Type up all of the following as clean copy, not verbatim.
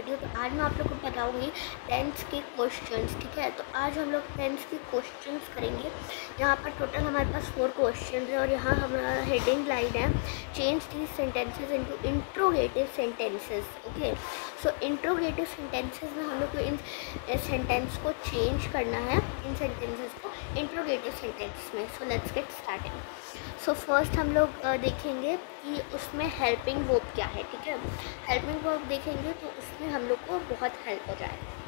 Video. तो आज मैं आप लोग को बताऊंगी टेंस के क्वेश्चंस, ठीक है। तो आज हम लोग टेंस के क्वेश्चंस करेंगे। यहाँ पर टोटल हमारे पास 4 क्वेश्चन है और यहाँ हमारा हेडिंग लाइन है change these sentences into interrogative sentences. Okay, so interrogative sentences में हम लोग को इन सेंटेंस को चेंज करना है, इन सेंटेंसेस को इंट्रोगेटिव सेंटेंस में। So let's get starting. So first हम लोग देखेंगे कि उसमें हेल्पिंग वर्ब क्या है, ठीक है। हेल्पिंग वर्ब देखेंगे तो उसमें हम लोग को बहुत हेल्प हो जाएगा।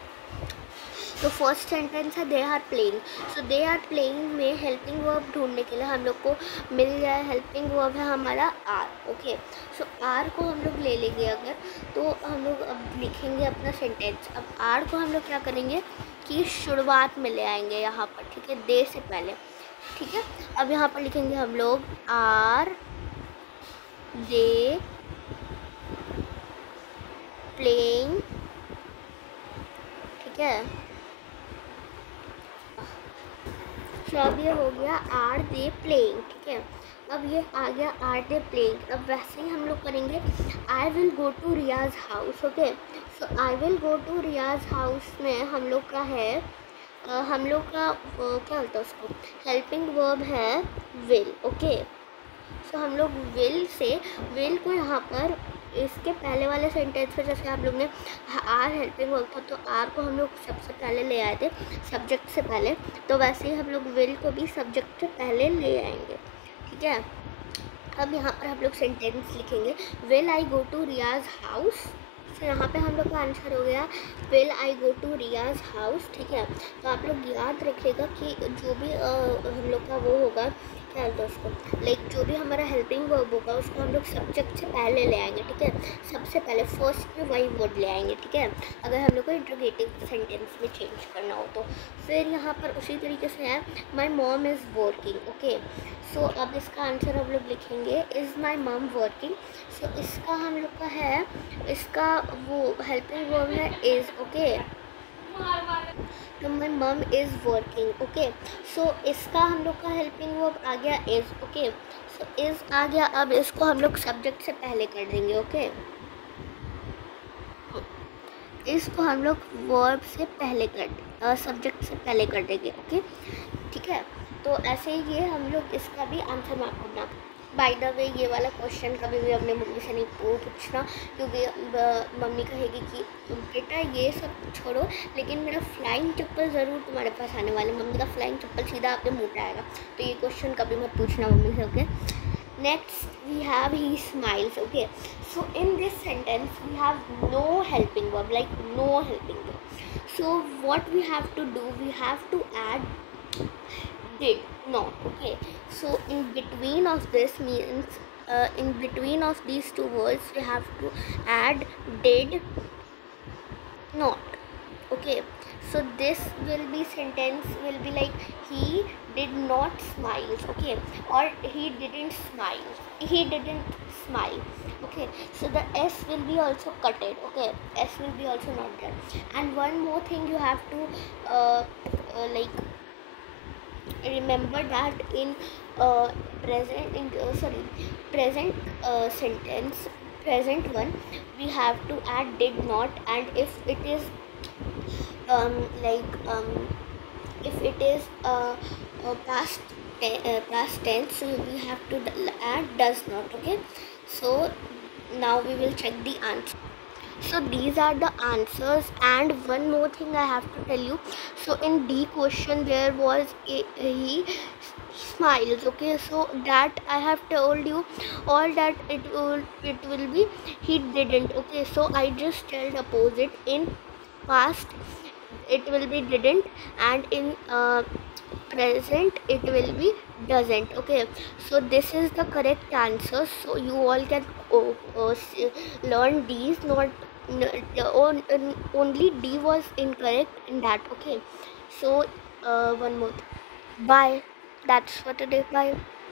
तो फर्स्ट सेंटेंस है they are playing. So they are playing में हेल्पिंग वर्ब ढूंढने के लिए हम लोग को मिल गया है, हेल्पिंग वर्ब है हमारा आर। ओके, सो आर को हम लोग ले लेंगे अगर, तो हम लोग अब लिखेंगे अपना सेंटेंस। अब आर को हम लोग क्या करेंगे कि शुरुआत में ले आएंगे यहाँ पर, ठीक है, दे से पहले, ठीक है। अब यहाँ पर लिखेंगे हम लोग आर दे प्लेइंग, ठीक है। तो अब ये हो गया आर दे प्लेइंग, ठीक है। अब ये आ गया आर दे प्लेइंग। अब वैसे ही हम लोग करेंगे I will go to Riya's house. Okay, so I will go to Riya's house में हम लोग का है हम लोग का क्या बोलते हैं उसको, हेल्पिंग वर्ब है विल। ओके, सो हम लोग विल से, विल को यहाँ पर इसके पहले वाले सेंटेंस पे जैसे आप लोग ने आर हेल्पिंग वर्ब था तो आर को हम लोग सबसे पहले ले आए थे सब्जेक्ट से पहले, तो वैसे ही हम लोग विल को भी सब्जेक्ट से पहले ले आएंगे, ठीक है। अब यहाँ पर हम लोग सेंटेंस लिखेंगे will I go to Riya's house. तो यहाँ पे हम लोग का आंसर हो गया will I go to Riya's house, ठीक है। तो आप लोग याद रखिएगा कि जो भी हम लोग का वो होगा क्या बोलते हैं उसको, लाइक जो भी हमारा हेल्पिंग वर्ब होगा उसको हम लोग सब्जेक्ट से पहले ले आएंगे, ठीक है। सबसे पहले फर्स्ट में वही वर्ड ले आएंगे, ठीक है, अगर हम लोग को इंट्रोगेटिव सेंटेंस में चेंज करना हो तो। फिर यहाँ पर उसी तरीके से है my mom is working. Okay, so अब इसका आंसर हम लोग लिखेंगे is my mom working. So इसका हम लोग का है, इसका वो हेल्पिंग वर्ब है इज़। ओके, तो माई मम इज़ वर्किंग। ओके, सो इसका हम लोग का हेल्पिंग वर्ब आ गया इज़। ओके, सो इज़ आ गया। अब इसको हम लोग सब्जेक्ट से पहले कर देंगे। ओके, इसको हम लोग वर्ब से पहले कर सब्जेक्ट से पहले कर देंगे। ओके, ठीक है। तो ऐसे ही ये हम लोग इसका भी आंसर मार्क करना। बाय द वे ये वाला क्वेश्चन कभी भी अपने मम्मी से नहीं पूछना, क्योंकि मम्मी कहेगी कि बेटा ये सब छोड़ो लेकिन मेरा फ्लाइंग चप्पल ज़रूर तुम्हारे पास आने वाले, मम्मी का फ्लाइंग चप्पल सीधा आपके मुँह पे आएगा। तो ये क्वेश्चन कभी मत पूछना मम्मी से। Okay, next we have he smiles. Okay, so in this sentence we have no helping verb, like no helping verb. So what we have to do, we have to add did not. Okay, so in between of this means in between of these two words we have to add did not. Okay, so this will be sentence will be like he did not smile. Okay, or he didn't smile. Okay, so the s will be also cutted. Okay, s will be also not there. And one more thing you have to like remember that in present sentence, present one, we have to add did not, and if it is if it is past tense, so we have to add does not. Okay, so now we will check the answer. So these are the answers, and one more thing I have to tell you. So in D question there was he smiles. Okay, so that I have told you all that it will be he didn't. Okay, so I just tell the opposite. In past it will be didn't, and in present it will be doesn't. Okay, so this is the correct answer. So you all can learn these, not only D was incorrect in that. Okay, so one more. Bye, that's for today. Bye.